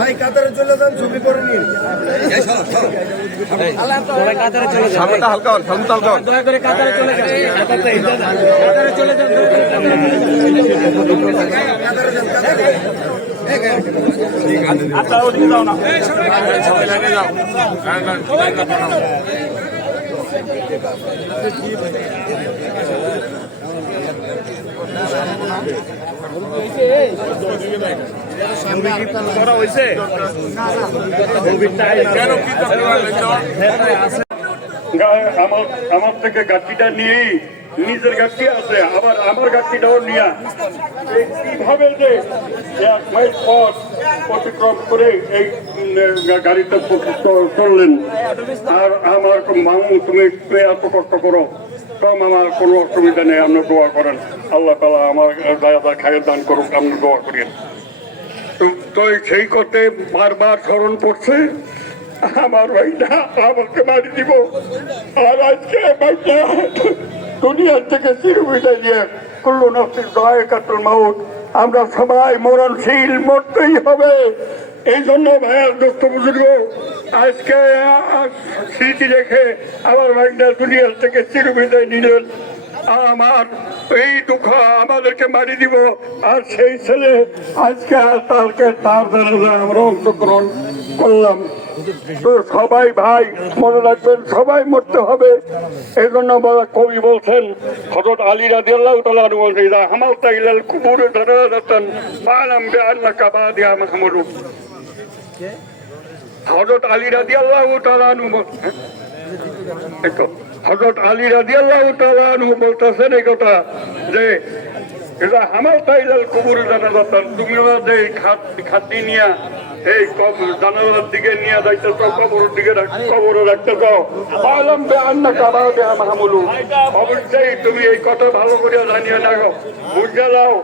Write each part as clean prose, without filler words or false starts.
ভাই কাতারে চলে যান, ছবি করে নিন। সামনেটা হালকা হন, সামনেটা হালকা হন। দয়া করে কাতারে চলে যান, কাতারে চলে যান। আচ্ছা ওদিকে যাও না, সবাই লাইনে যাও। আমার থেকে গাছটিটা নিয়েই নিজের গাছটি আছে, আবার আমার গাছটিটাও নিয়ে কিভাবে যে 1 মাইল পথ অতিক্রম করে এই গাড়িতে চললেন। আর আমার মামু তুমি এত কষ্ট করো, কম আমার কোনো অসুবিধা নেই, আপনি দোয়া করেন। আল্লাহ তাআলা আমার দাদা খায়ের দান করুক, আপনি দোয়া করেন। তো সেই করতে বারবার স্মরণ পড়ছে আমার ভাইটা আমাকে মারি দিব। আর আজকে ভাইটা দুনিয়ার থেকে চিরবিদায় নিয়ে কুল্লু নাফসিন যায়কাতুল মাউত, আমরা সবাই মরণশীল, মরতেই হবে। এই জন্য ভাইয়ার দোস্ত বুজুর্গ আজকে স্মৃতি রেখে আমার ভাইটা দুনিয়ার থেকে চিরবিদায় নিলেন। আমার এই দুঃখ আমাদেরকে মারি দিব। আর সেই ছেলে আজকে তাকে তার দ্বারা আমরা অংশগ্রহণ করলাম। তো সবাই ভাই মনে রাখবেন, সবাই মরতে হবে। এই জন্য কবি বলছেন, হযরত আলী রাদিয়াল্লাহু তাআলা আনহু বলছেন, ইযা হামালতা ইলাল কুবুর দারারাতান ফালাম বিআন্নাকা বাদিয়া মাহমুরু। হযরত আলী রাদিয়াল্লাহু তাআলা আনহু হযরত আলী রাদিয়াল্লাহু তাআলা আনহু বলতেছেন এই কথা যে ইযা হামালতা ইলাল কুবুর দারারাতান, তুমি যে খাতি নিয়া এই জানালার দিকে নিয়ে যাইতেছ, কবরের দিকে কবরে রাখতেছ, অবশ্যই তুমি এই কথা ভালো করে জানিয়ে নাও, বুঝে নাও,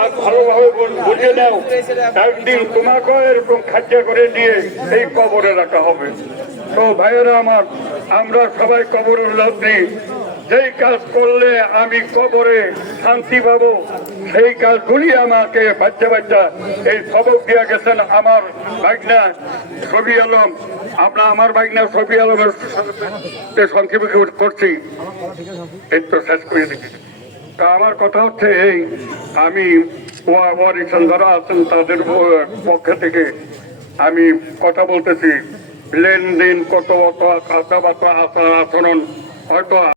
আর ভালোভাবে বুঝে নাও। একদিন তোমাকে এরকম খাদ্য করে নিয়ে এই কবরে রাখা হবে। তো ভাইয়েরা আমার, আমরা সবাই কবরের যাত্রী। যেই কাজ করলে আমি কবরে শান্তি পাবো, সেই কাজগুলি আমাকে বাচ্চা বাচ্চা এই সবক দিয়ে গেছেন আমার ভাগনা শফি আলম। আমরা আমার ভাগনা শফি আলমের সংক্ষেপে করছি, এই তো শেষ করে দিচ্ছি। তা আমার কথা হচ্ছে এই, আমি ওয়ারিসান যারা আছেন তাদের পক্ষ থেকে আমি কথা বলতেছি। লেনদেন, কত কথাবার্তা, আচার আচরণ হয়তো